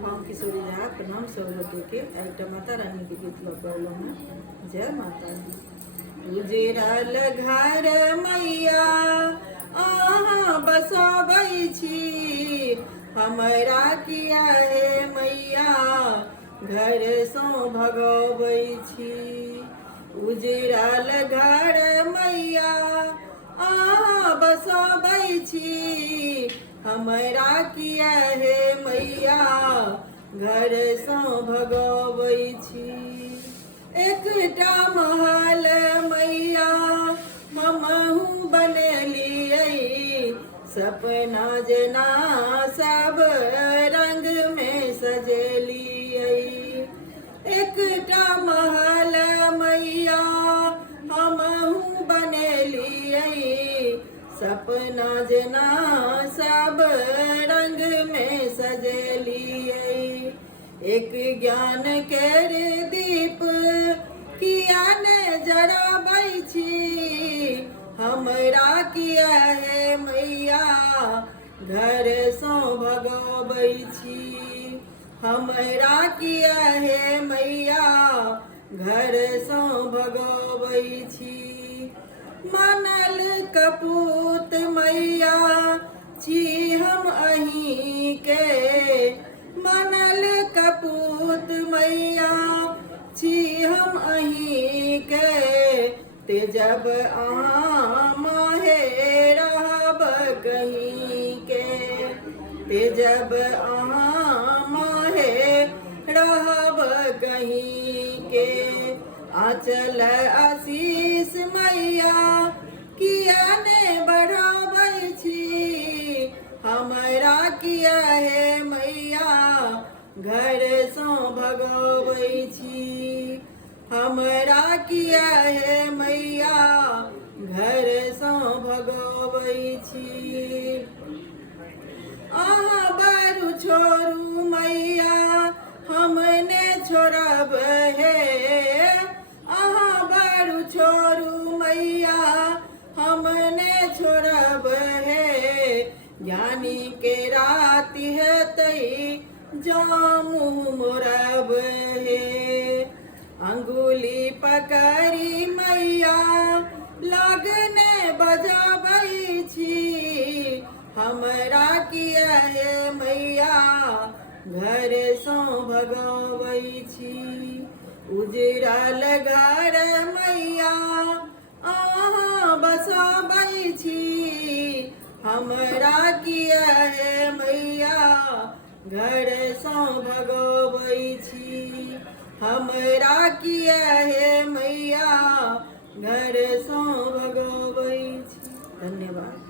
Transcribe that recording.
हम किशोरी झा प्रणाम सौरभ के एक माता रानी के गीत गौलू में। जय माता दी। उजरल घर मैया अहाँ बसबै छी, हमरा किया हे मैया घर सो भगबै छी। उजरल घर मैया अहाँ बसबै छी, हमरा किया हे मैया घर सो भगबै छी। एकटा महल मैया हमहूँ बनेलियै, सपना जेना सब रंग में सजेलियै। एकटा महल मैया हमहूँ बनेलियै, सपना जेना सब रंग में सजेलियै। एक ज्ञान केर दीप किया ने जराबै छी, हमरा किया हे मैया घर सो भगबै छी। हमरा किया हे मैया घर सो भगबै छी। मनल कपूत मैया छी हम अहीं के, मनल कपूत मैया छी हम अहीं के। ते जब अहाँ माहे रहब कहीं के, ते जब अहाँ माहे रहब कहीं के। आंचल आशीष मैया किया ने बढ़ाबै छी, हमरा किया हे मैया घर सो भगबै छी। हमरा किया हे मैया घर सो भगबै छी। अहाँ बरू छोड़ू मैया हमने छोड़ब हे, अहाँ बरू छोड़ू मैया हमने छोड़ब हे। ज्ञानी के राति हेतै जामुँ मोरब हे। अंगुली पकड़ी मैया लगने बजाबै छी, हमरा किया हे मैया घर सो भगबै छी। उजरल घर मैया अहाँ बसबै छी, हमरा किया हे मैया घर सो भगबै छी। हमरा किया हे मैया घर सो भगबै छी। धन्यवाद।